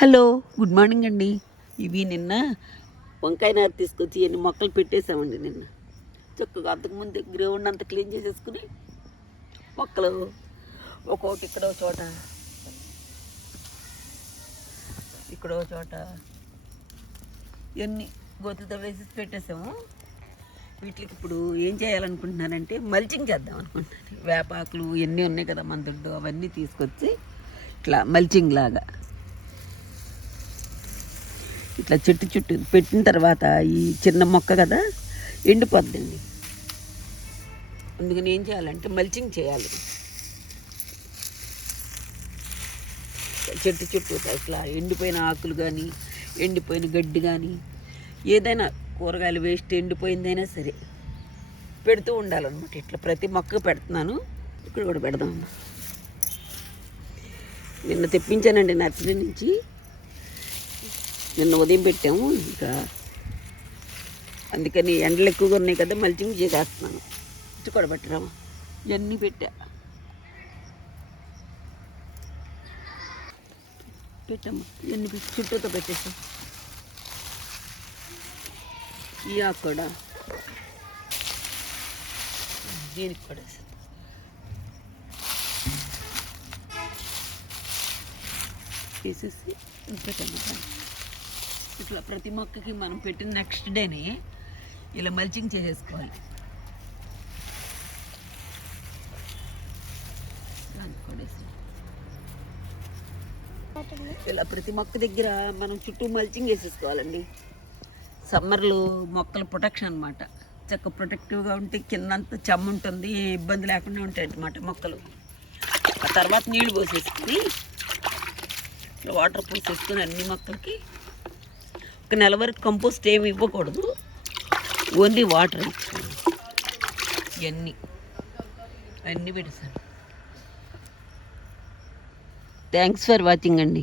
Hello, good morning అండి. ఇవి నిన్న వంకాయ నారు తీసుకొచ్చి ఎన్ని మొక్కలు పెట్టేసామండి. నిన్న చక్కగా అంతకుముందు గ్రౌండ్ అంతా క్లీన్ చేసేసుకుని మొక్కలు ఒక్కొక్కటి ఇక్కడో చోట ఇక్కడో చోట ఇవన్నీ గోతులతో వేసేసి పెట్టేసాము. వీటికి ఇప్పుడు ఏం చేయాలనుకుంటున్నానంటే మల్చింగ్ చేద్దాం అనుకుంటున్నాను. వేపాకులు ఎన్ని ఉన్నాయి కదా మన దొడ్డు, అవన్నీ తీసుకొచ్చి ఇట్లా మల్చింగ్ లాగా ఇట్లా చెట్టు చుట్టూ పెట్టిన తర్వాత ఈ చిన్న మొక్క కదా ఎండిపోద్దండి. అందుకని ఏం చేయాలంటే మల్చింగ్ చేయాలి. చెట్టు చుట్టూ ఇట్లా ఎండిపోయిన ఆకులు కానీ ఎండిపోయిన గడ్డి కానీ ఏదైనా కూరగాయలు వేస్ట్ ఎండిపోయిందైనా సరే పెడుతూ ఉండాలన్నమాట. ఇట్లా ప్రతి మొక్క పెడుతున్నాను. ఇక్కడ కూడా పెడదాం. నిన్న తెప్పించానండి నర్సరీ నుంచి. నిన్న ఉదయం పెట్టాము. ఇంకా అందుకని ఎండలు ఎక్కువగా ఉన్నాయి కదా, మల్చింగ్ చేసేస్తున్నాను. ఇటు కూడా పెట్టరామా, ఇవన్నీ పెట్టమ్మా, ఇవన్నీ పెట్టి చుట్టూతో పెట్టేసాం. ఈ ఆకు కూడా దీనికి కూడా వేసేసి పెట్టమ్మా. ఇట్లా ప్రతి మొక్కకి మనం పెట్టిన నెక్స్ట్ డేనే ఇలా మల్చింగ్ చేసేసుకోవాలి. ఇలా ప్రతి మొక్క దగ్గర మనం చుట్టూ మల్చింగ్ వేసేసుకోవాలండి. సమ్మర్లో మొక్కల ప్రొటెక్షన్ అనమాట. చక్క ప్రొటెక్టివ్గా ఉంటే కిందంతా చెమ్మ ఉంటుంది, ఏ ఇబ్బంది లేకుండా ఉంటాయి అన్నమాట మొక్కలు. ఆ తర్వాత నీళ్లు పోసేసుకుని వాటర్ పోసేసుకొని అన్ని మొక్కలకి ఒక నెల వరకు కంపోస్ట్ ఏమి ఇవ్వకూడదు, ఓన్లీ వాటర్ ఇచ్చుకోండి. అన్నీ పెట్టేసాను. థ్యాంక్స్ ఫర్ వాచింగ్ అండి.